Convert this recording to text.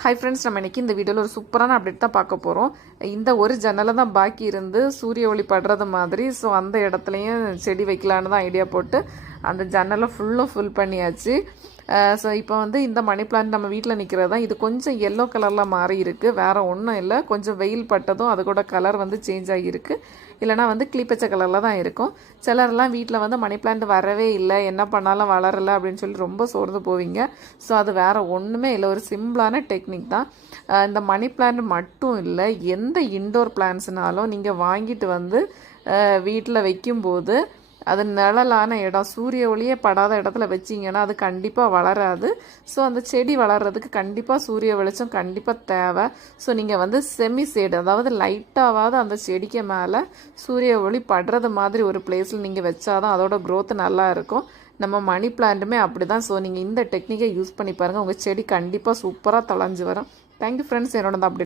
Hi friends, நம்ம இன்றைக்கி இந்த வீடியோவில் ஒரு சூப்பரான அப்டேட் தான் பார்க்க போகிறோம். இந்த ஒரு ஜன்னலை தான் பாக்கி இருந்து சூரிய ஒளி படுறது மாதிரி. ஸோ அந்த இடத்துலையும் செடி வைக்கலான்னு தான் ஐடியா போட்டு அந்த ஜன்னலை ஃபுல்லும் ஃபில் பண்ணியாச்சு. ஸோ இப்போ வந்து இந்த மணி பிளான்ட் நம்ம வீட்டில் நிற்கிறது தான். இது கொஞ்சம் எல்லோ கலரில் மாறி இருக்குது, வேறு ஒன்றும் இல்லை. கொஞ்சம் வெயில் பட்டதும் அது கூட கலர் வந்து சேஞ்ச் ஆகியிருக்கு. இல்லைனா வந்து கிளிப்பச்சை கலரில் தான் இருக்கும். சிலர்லாம் வீட்டில் வந்து மணி பிளான்ட் வரவே இல்லை, என்ன பண்ணாலும் வளரலை அப்படின்னு சொல்லி ரொம்ப சோர்ந்து போவீங்க. ஸோ அது வேறு ஒன்றுமே இல்லை, ஒரு சிம்பிளான டெக்னிக் தான். இந்த மணி பிளான்ட் மட்டும் இல்லை, எந்த இன்டோர் பிளான்ட்ஸ்னாலும் நீங்கள் வாங்கிட்டு வந்து வீட்டில் வைக்கும்போது அது நிழலான இடம், சூரிய ஒளியே படாத இடத்துல வச்சிங்கன்னா அது கண்டிப்பாக வளராது. ஸோ அந்த செடி வளர்கிறதுக்கு கண்டிப்பாக சூரிய வெளிச்சம் கண்டிப்பாக தேவை. ஸோ நீங்கள் வந்து செமி ஷேடு, அதாவது லைட்டாவது அந்த செடிக்கு மேலே சூரிய ஒளி படுறது மாதிரி ஒரு பிளேஸில் நீங்கள் வச்சாதான் அதோட க்ரோத் நல்லா இருக்கும். நம்ம மணி பிளான்ட்டுமே அப்படி தான். ஸோ நீங்கள் இந்த டெக்னிக்கை யூஸ் பண்ணி பாருங்கள், உங்கள் செடி கண்டிப்பாக சூப்பராக தழைஞ்சு வரும். தேங்க்யூ ஃப்ரெண்ட்ஸ், என்னோட அப்டேட்